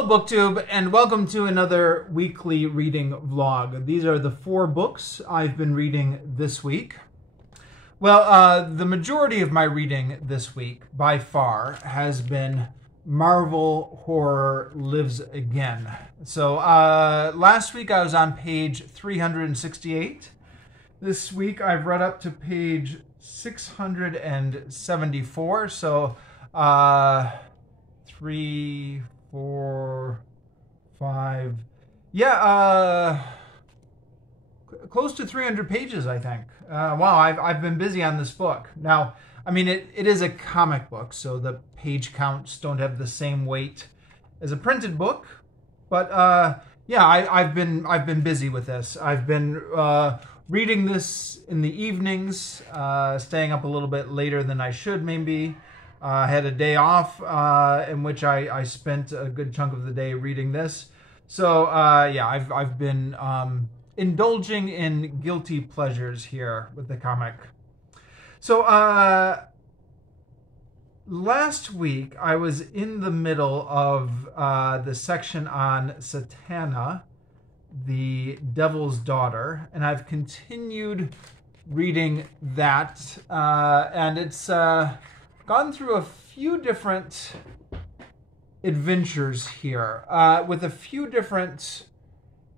Hello BookTube, and welcome to another weekly reading vlog. These are the 4 books I've been reading this week. Well, the majority of my reading this week, by far, has been Marvel Horror Lives Again. So, last week I was on page 368. This week I've read up to page 674. So, 3, 4, 5, yeah, close to 300 pages, I think. Wow, I've been busy on this book. Now, I mean, it is a comic book, so the page counts don't have the same weight as a printed book. But yeah, I've been busy with this. I've been reading this in the evenings, staying up a little bit later than I should, maybe. I had a day off in which I spent a good chunk of the day reading this. So yeah, I've been indulging in guilty pleasures here with the comic. So last week I was in the middle of the section on Satana, the Devil's Daughter, and I've continued reading that, and it's gone through a few different adventures here, with a few different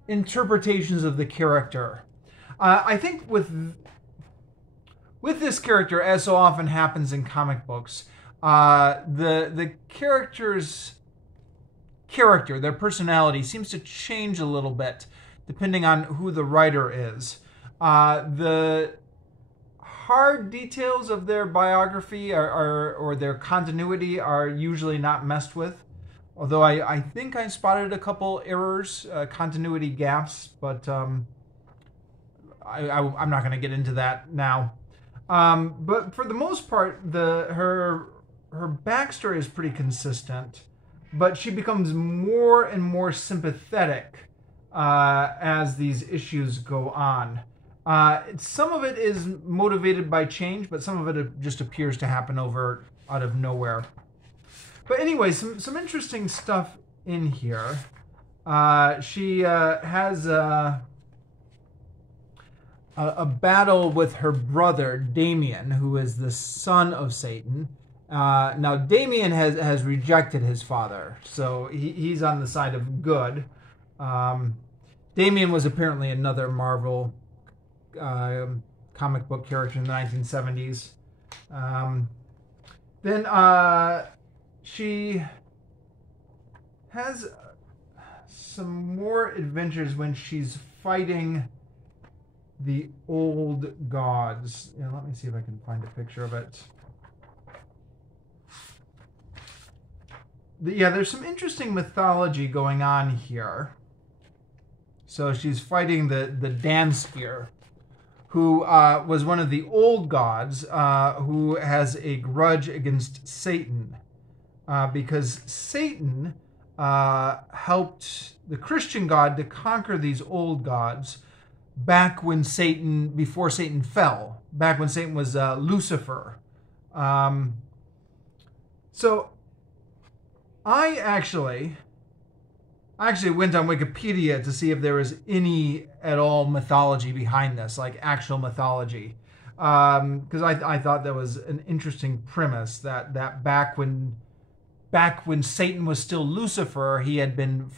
interpretations of the character. I think with this character, as so often happens in comic books, the character's character, their personality, seems to change a little bit depending on who the writer is. The hard details of their biography or their continuity are usually not messed with. Although I think I spotted a couple errors, continuity gaps, but I'm not going to get into that now. But for the most part, her backstory is pretty consistent, but she becomes more and more sympathetic as these issues go on. Some of it is motivated by change, but some of it just appears to happen out of nowhere. But anyway, some interesting stuff in here. She has a battle with her brother, Damien, who is the son of Satan. Now, Damien has rejected his father, so he's on the side of good. Damien was apparently another Marvel comic book character in the 1970s. Then she has some more adventures when she's fighting the old gods. Yeah, let me see if I can find a picture of it. Yeah, there's some interesting mythology going on here. So she's fighting the Danskir, who was one of the old gods who has a grudge against Satan, because Satan helped the Christian God to conquer these old gods back when before Satan fell, back when Satan was Lucifer. So I actually went on Wikipedia to see if there was any at all mythology behind this, like actual mythology, because I thought that was an interesting premise, that back when Satan was still Lucifer, he had been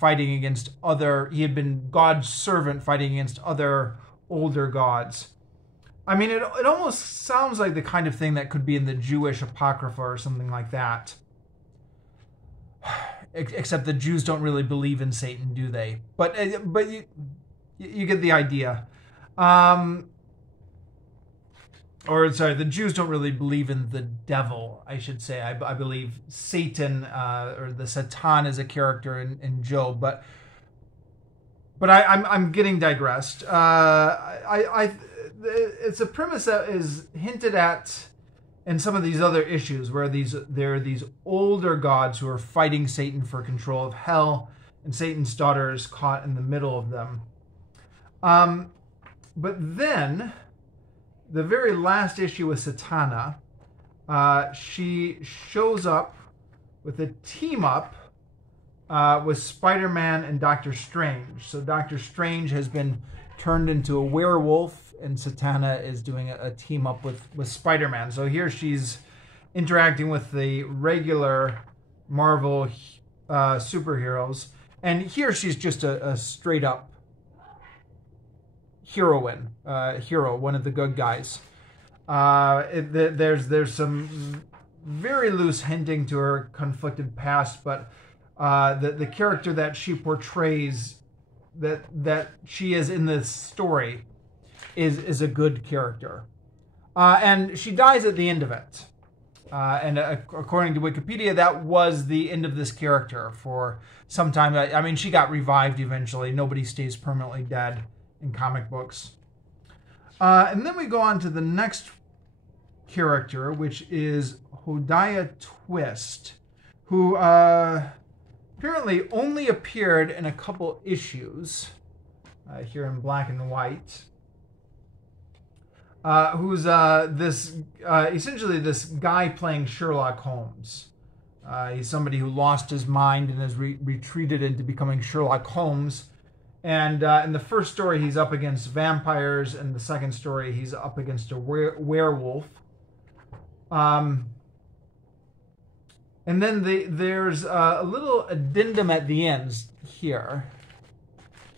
God's servant fighting against other older gods. I mean, it almost sounds like the kind of thing that could be in the Jewish Apocrypha or something like that. Except the Jews don't really believe in Satan, do they? But you get the idea. Or sorry, the Jews don't really believe in the devil, I should say. I believe Satan, or the Satan, is a character in Job. But I'm getting digressed. It's a premise that is hinted at in some of these other issues, where there are these older gods who are fighting Satan for control of hell, and Satan's daughter is caught in the middle of them. But then, the very last issue with Satana, she shows up with a team up with Spider-Man and Doctor Strange. So Doctor Strange has been turned into a werewolf, and Satana is doing a team up with Spider-Man. So here she's interacting with the regular Marvel superheroes, and here she's just a straight up hero, one of the good guys. There's some very loose hinting to her conflicted past, but the character that she portrays, that she is in this story, is a good character, and she dies at the end of it. And according to Wikipedia, that was the end of this character for some time. I mean, she got revived eventually. Nobody stays permanently dead in comic books. And then we go on to the next character, which is Hodiah Twist, who apparently only appeared in a couple issues here in black and white. Who's essentially this guy playing Sherlock Holmes. He's somebody who lost his mind and has retreated into becoming Sherlock Holmes. And in the first story, he's up against vampires. In the second story, he's up against a werewolf. And then there's a little addendum at the end here.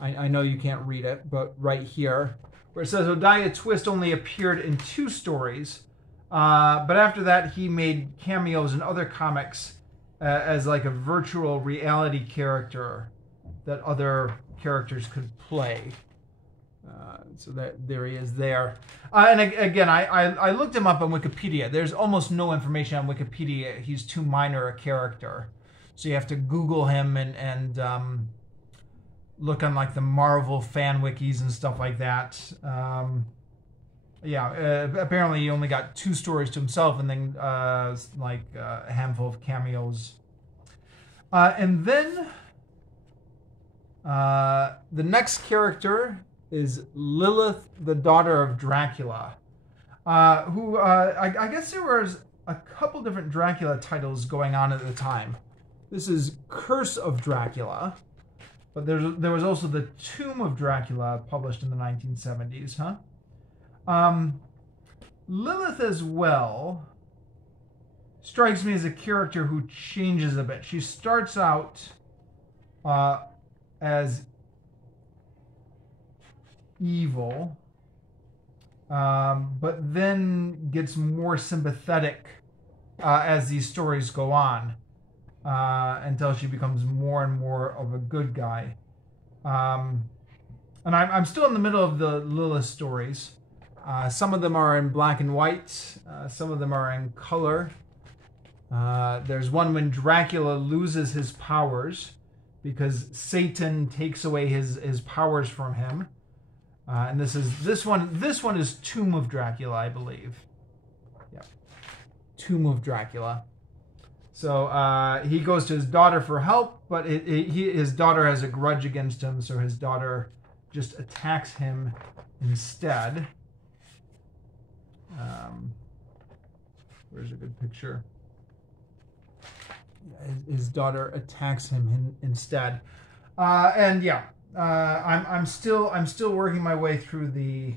I know you can't read it, but right here, where it says Hodiah Twist only appeared in 2 stories, but after that he made cameos in other comics as like a virtual reality character that other characters could play. So there he is there. And again, I looked him up on Wikipedia. There's almost no information on Wikipedia. He's too minor a character. So you have to Google him and look on like the Marvel fan wikis and stuff like that. Apparently he only got 2 stories to himself, and then like a handful of cameos. And then the next character is Lilith, the daughter of Dracula, who I guess there was a couple different Dracula titles going on at the time. This is Curse of Dracula. But there was also the Tomb of Dracula, published in the 1970s, Lilith as well strikes me as a character who changes a bit. She starts out as evil, but then gets more sympathetic as these stories go on. Until she becomes more and more of a good guy. And I'm still in the middle of the Lilith stories. Some of them are in black and white. Some of them are in color. There's one when Dracula loses his powers because Satan takes away his powers from him. And this one is Tomb of Dracula, I believe. Yeah, Tomb of Dracula. So he goes to his daughter for help, but his daughter has a grudge against him, so his daughter just attacks him instead. Where's a good picture? His daughter attacks him instead, and yeah, I'm still working my way through the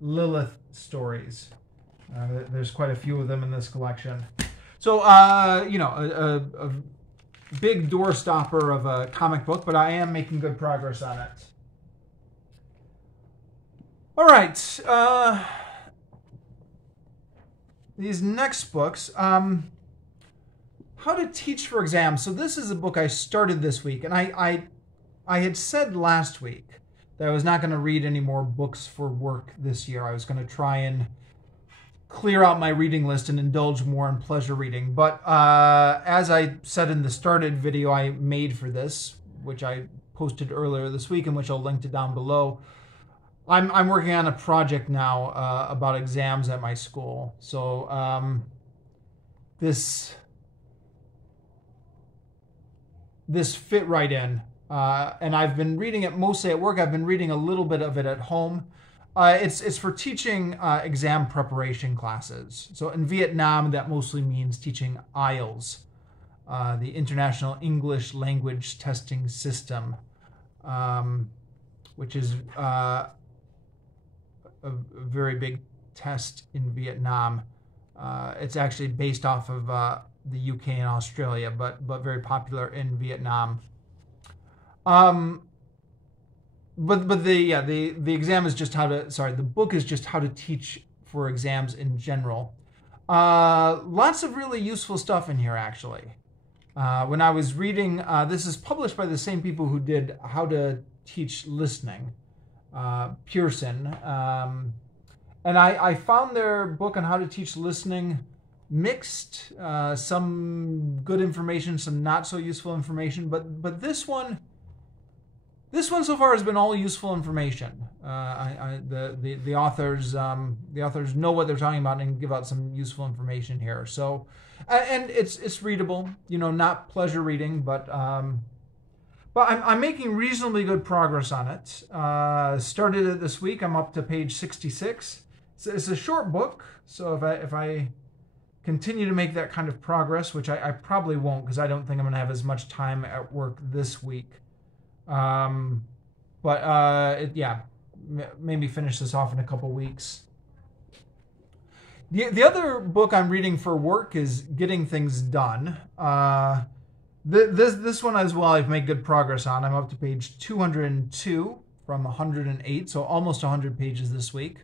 Lilith stories. There's quite a few of them in this collection. So, a big doorstopper of a comic book, but I am making good progress on it. All right. These next books, How to Teach for Exams. So this is a book I started this week, and I had said last week that I was not going to read any more books for work this year. I was going to try and clear out my reading list and indulge more in pleasure reading. But as I said in the started video I made for this, which I posted earlier this week and which I'll link to down below, I'm working on a project now about exams at my school. So this fit right in. And I've been reading it mostly at work. I've been reading a little bit of it at home. It's for teaching exam preparation classes. So in Vietnam, that mostly means teaching IELTS. the International English Language Testing System, which is a very big test in Vietnam. It's actually based off of the UK and Australia, but very popular in Vietnam. But the exam is just the book is just how to teach for exams in general. Lots of really useful stuff in here, actually. When I was reading, this is published by the same people who did How to Teach Listening, Pearson. And I found their book on how to teach listening mixed, some good information, some not so useful information, but this one so far has been all useful information. The authors know what they're talking about and give out some useful information here. So, and it's readable, not pleasure reading, but I'm making reasonably good progress on it. Started it this week. I'm up to page 66. It's a short book, so if I continue to make that kind of progress, which I probably won't, because I don't think I'm going to have as much time at work this week. Maybe finish this off in a couple weeks. The other book I'm reading for work is Getting Things Done. This one as well I've made good progress on. I'm up to page 202 from 108, so almost 100 pages this week.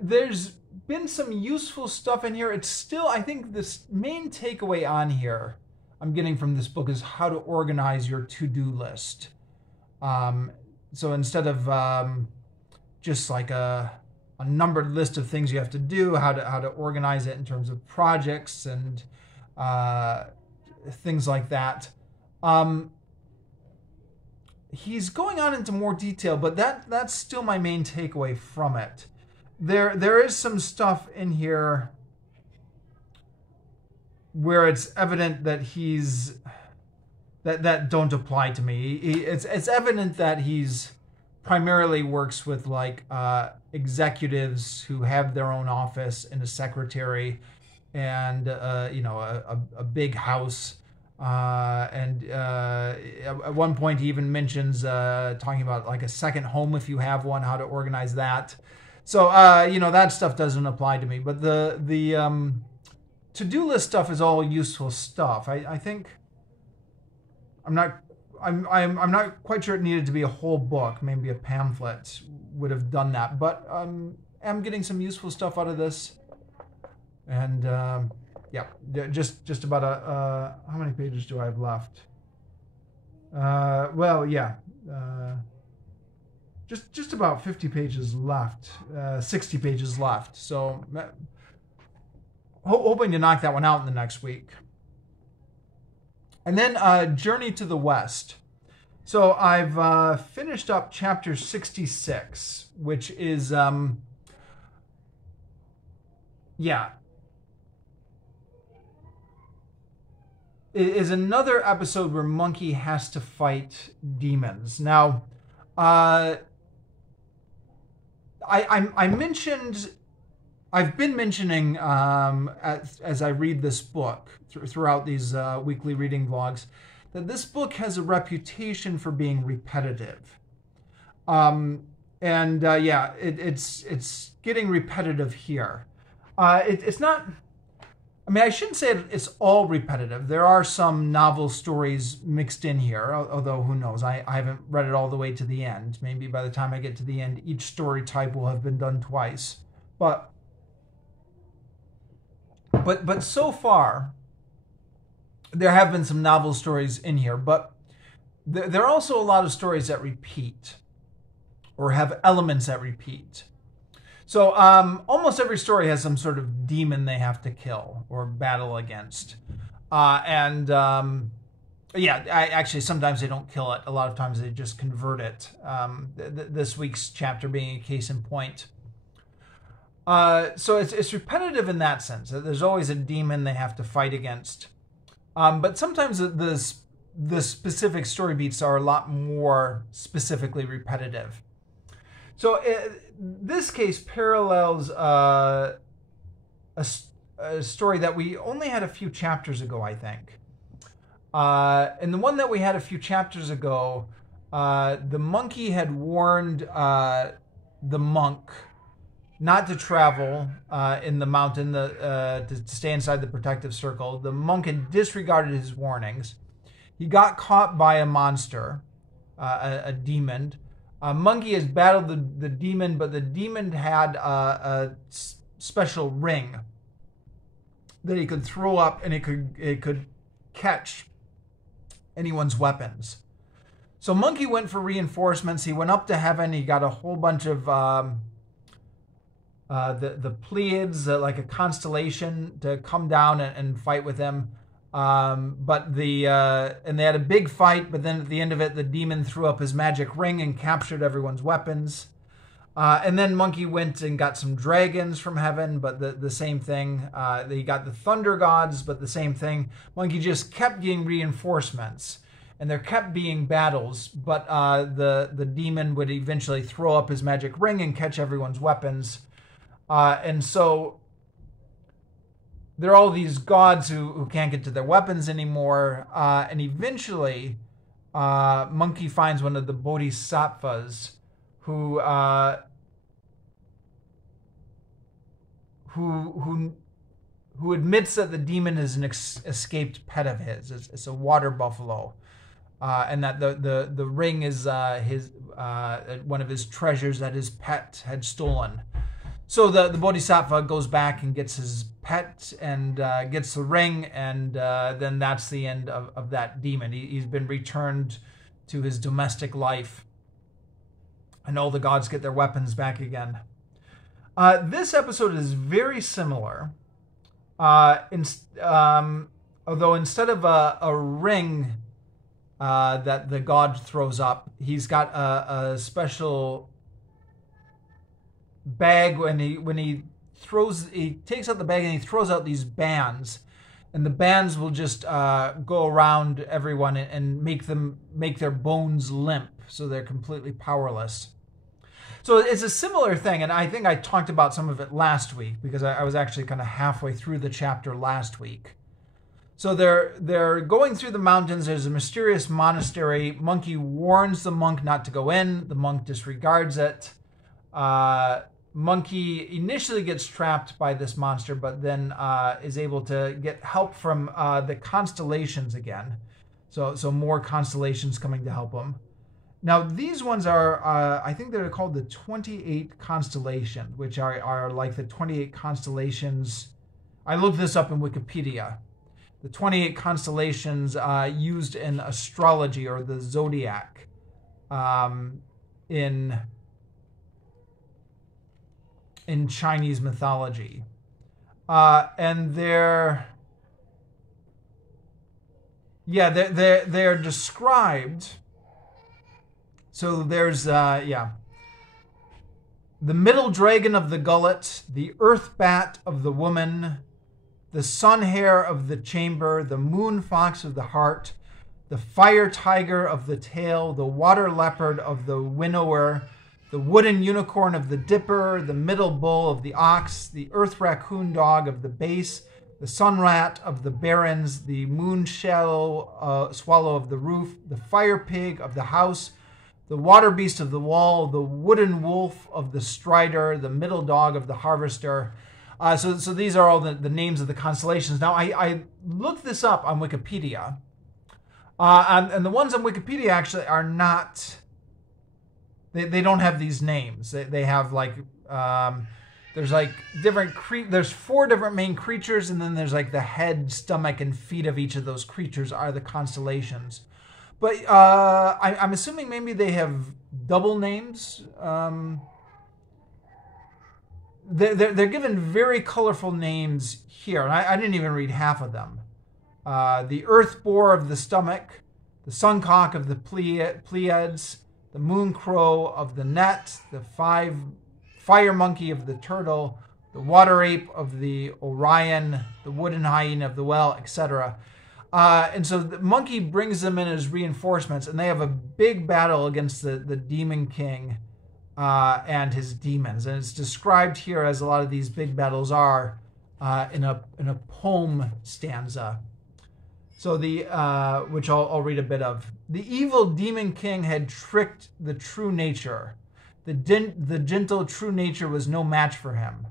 There's been some useful stuff in here. It's still, I think, this main takeaway on here I'm getting from this book is how to organize your to-do list. So instead of just like a numbered list of things you have to do, how to organize it in terms of projects and things like that. He's going on into more detail, but that's still my main takeaway from it. There is some stuff in here where it's evident that that don't apply to me. It's evident that he's primarily works with like executives who have their own office and a secretary and a big house. At one point he even mentions talking about like a second home if you have one, how to organize that. So that stuff doesn't apply to me. But the to-do list stuff is all useful stuff. I think I'm not quite sure it needed to be a whole book. Maybe a pamphlet would have done that. But I'm getting some useful stuff out of this. And yeah, just about how many pages do I have left? Well, yeah, just about 50 pages left, 60 pages left. So hoping to knock that one out in the next week. And then Journey to the West. So I've finished up chapter 66, which is is another episode where Monkey has to fight demons. Now, I've been mentioning as I read this book throughout these weekly reading vlogs that this book has a reputation for being repetitive, it's getting repetitive here. It's not. I mean, I shouldn't say it's all repetitive. There are some novel stories mixed in here, although who knows? I haven't read it all the way to the end. Maybe by the time I get to the end, each story type will have been done twice. But so far, there have been some novel stories in here, but there are also a lot of stories that repeat or have elements that repeat. So almost every story has some sort of demon they have to kill or battle against. Actually, sometimes they don't kill it. A lot of times they just convert it. This week's chapter being a case in point. So it's repetitive in that sense. There's always a demon they have to fight against. But sometimes the specific story beats are a lot more specifically repetitive. So this case parallels a a story that we only had a few chapters ago, I think. And the one that we had a few chapters ago, the monkey had warned the monk not to travel in the mountain, to stay inside the protective circle. The monk had disregarded his warnings. He got caught by a monster, a demon. Monkey has battled the demon, but the demon had a special ring that he could throw up, and it could catch anyone's weapons. So Monkey went for reinforcements. He went up to heaven. He got a whole bunch of the Pleiades, like a constellation, to come down and fight with him. But they had a big fight. But then at the end of it, the demon threw up his magic ring and captured everyone's weapons. And then Monkey went and got some dragons from heaven, but the same thing. He got the thunder gods, but the same thing. Monkey just kept getting reinforcements, and there kept being battles, but the demon would eventually throw up his magic ring and catch everyone's weapons. And so there are all these gods who can't get to their weapons anymore. And eventually, Monkey finds one of the bodhisattvas who admits that the demon is an escaped pet of his. It's a water buffalo, and that the ring is his one of his treasures that his pet had stolen. So the bodhisattva goes back and gets his pet and gets the ring, and then that's the end of that demon. He's been returned to his domestic life, and all the gods get their weapons back again. This episode is very similar, although instead of a ring that the god throws up, he's got a special bag. When he takes out the bag and he throws out these bands, and the bands will just go around everyone and make their bones limp, so they're completely powerless. So it's a similar thing, and I think I talked about some of it last week, because I was actually kind of halfway through the chapter last week. So they're going through the mountains. There's a mysterious monastery. Monkey warns the monk not to go in. The monk disregards it. Monkey initially gets trapped by this monster, but then is able to get help from the constellations again. So more constellations coming to help him. Now, these ones are, I think they're called the 28 constellations, which are like the 28 constellations. I looked this up in Wikipedia. The 28 constellations used in astrology, or the zodiac, in Chinese mythology. And they're described. So there's, the middle dragon of the gullet, the earth bat of the woman, the sun hare of the chamber, the moon fox of the heart, the fire tiger of the tail, the water leopard of the winnower, the wooden unicorn of the dipper, the middle bull of the ox, the earth raccoon dog of the base, the sun rat of the barrens, the moon swallow of the roof, the fire pig of the house, the water beast of the wall, the wooden wolf of the strider, the middle dog of the harvester. So these are all the names of the constellations. Now, I looked this up on Wikipedia, and the ones on Wikipedia actually are not, they don't have these names. They have like, there's like there's 4 different main creatures, and then there's like the head, stomach, and feet of each of those creatures are the constellations. But I'm assuming maybe they have double names. They're given very colorful names here, and I didn't even read half of them. The earth boar of the stomach, the suncock of the Pleiades, the moon crow of the net, the fire monkey of the turtle, the water ape of the Orion, the wooden hyena of the well, etc. And so the monkey brings them in as reinforcements, and they have a big battle against the demon king and his demons. And it's described here, as a lot of these big battles are, in a poem stanza. So which I'll read a bit of. The evil demon king had tricked the true nature. The gentle true nature was no match for him.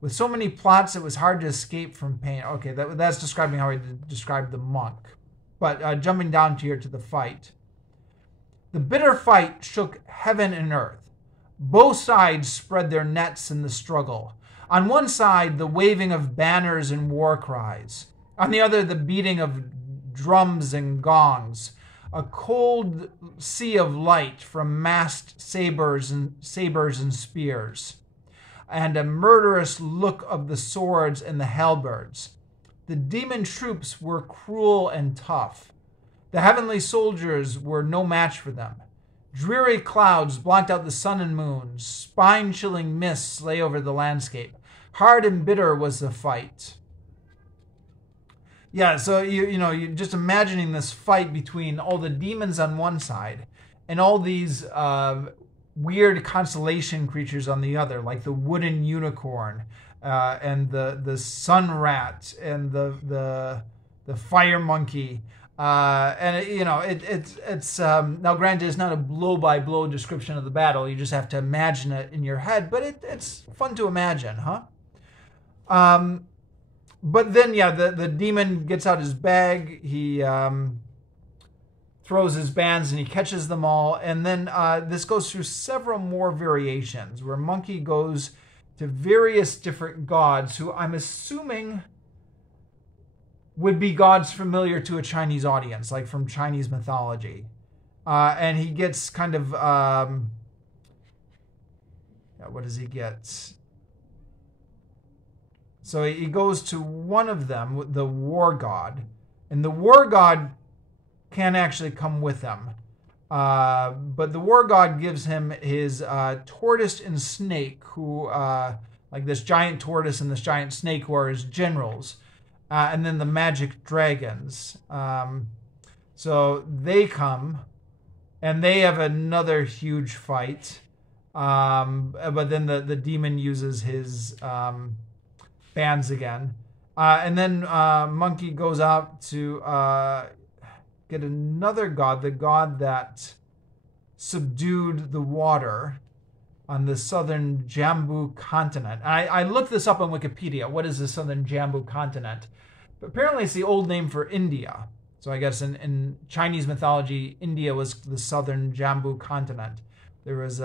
With so many plots, it was hard to escape from pain. Okay, that's describing how he described the monk. But jumping down here to the fight. The bitter fight shook heaven and earth. Both sides spread their nets in the struggle. On one side, the waving of banners and war cries. On the other, the beating of drums and gongs. A cold sea of light from massed sabers and spears. And a murderous look of the swords and the halberds. The demon troops were cruel and tough. The heavenly soldiers were no match for them. Dreary clouds blocked out the sun and moon. Spine-chilling mists lay over the landscape. Hard and bitter was the fight. Yeah, so you just imagining this fight between all the demons on one side and all these weird constellation creatures on the other, like the wooden unicorn and the sun rat and the fire monkey. And it's now granted it's not a blow-by-blow description of the battle. You just have to imagine it in your head, but it's fun to imagine, huh? But then, yeah, the demon gets out his bag. He throws his bands and he catches them all. And then this goes through several more variations where Monkey goes to various different gods who I'm assuming would be gods familiar to a Chinese audience, like from Chinese mythology. And he gets kind of, what does he get? So he goes to one of them, the war god, and the war god can actually come with him. But the war god gives him his tortoise and snake, who, like this giant tortoise and this giant snake, who are his generals. And then the magic dragons. So they come, and they have another huge fight. But then the demon uses his bands again. And then Monkey goes out to get another god, the god that subdued the water on the southern Jambu continent. I looked this up on Wikipedia. What is the southern Jambu continent? But apparently it's the old name for India. So I guess in Chinese mythology, India was the southern Jambu continent. There was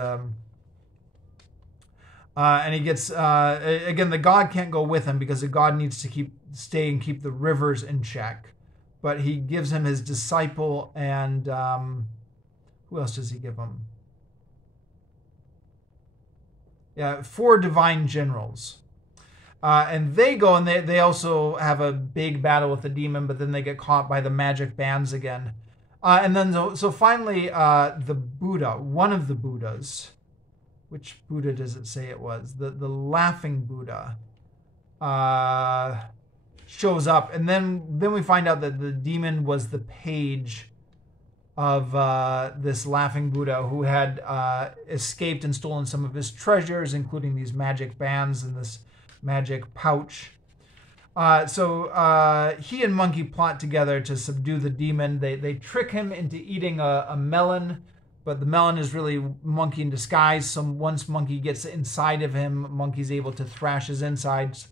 and he gets again, the god can't go with him because the god needs to stay and keep the rivers in check. But he gives him his disciple and who else does he give him? Yeah, 4 divine generals. And they go and they also have a big battle with the demon, but then they get caught by the magic bands again. And then so finally the Buddha, one of the Buddhas, which Buddha does it say it was? The laughing Buddha shows up, and then we find out that the demon was the page of this laughing Buddha who had escaped and stolen some of his treasures, including these magic bands and this magic pouch. So he and Monkey plot together to subdue the demon. They trick him into eating a melon, but the melon is really Monkey in disguise. So once Monkey gets inside of him, Monkey's able to thrash his insides,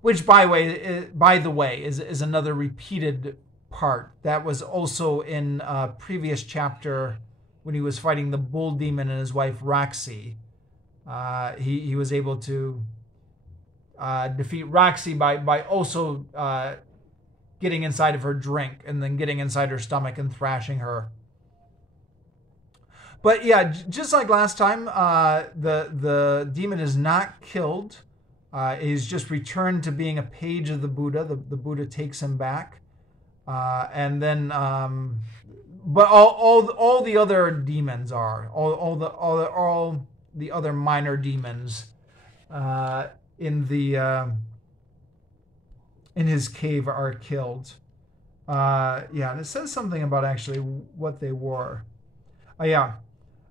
which, by the way, is another repeated part. That was also in a previous chapter when he was fighting the bull demon and his wife Roxy. He was able to defeat Roxy by also getting inside of her drink and then getting inside her stomach and thrashing her. But yeah, just like last time, the demon is not killed. He's just returned to being a page of the Buddha. The Buddha takes him back. And then, but all the other demons are, all the other minor demons in his cave are killed. Yeah, and it says something about actually what they were. Yeah.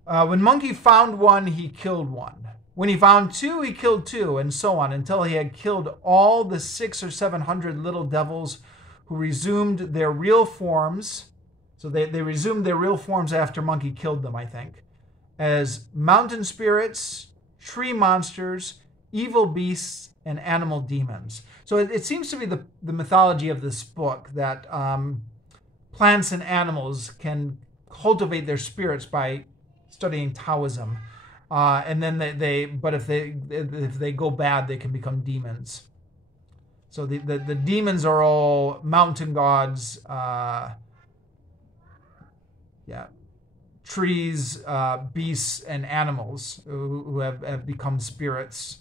When Monkey found one, he killed one. When he found 2, he killed 2, and so on, until he had killed all the 600 or 700 little devils who resumed their real forms. So they resumed their real forms after Monkey killed them, I think, as mountain spirits, tree monsters, evil beasts, and animal demons. So it seems to be the mythology of this book that plants and animals can cultivate their spirits by studying Taoism. And then but if they go bad, they can become demons. So the demons are all mountain gods, trees, beasts, and animals who have become spirits.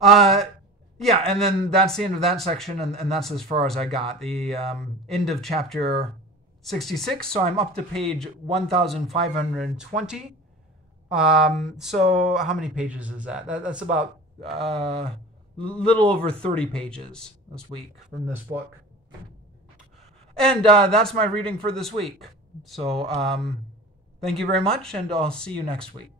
And then that's the end of that section, and that's as far as I got. The end of chapter 66, so I'm up to page 1520. So how many pages is that? That's about little over 30 pages this week from this book. And that's my reading for this week. So thank you very much, and I'll see you next week.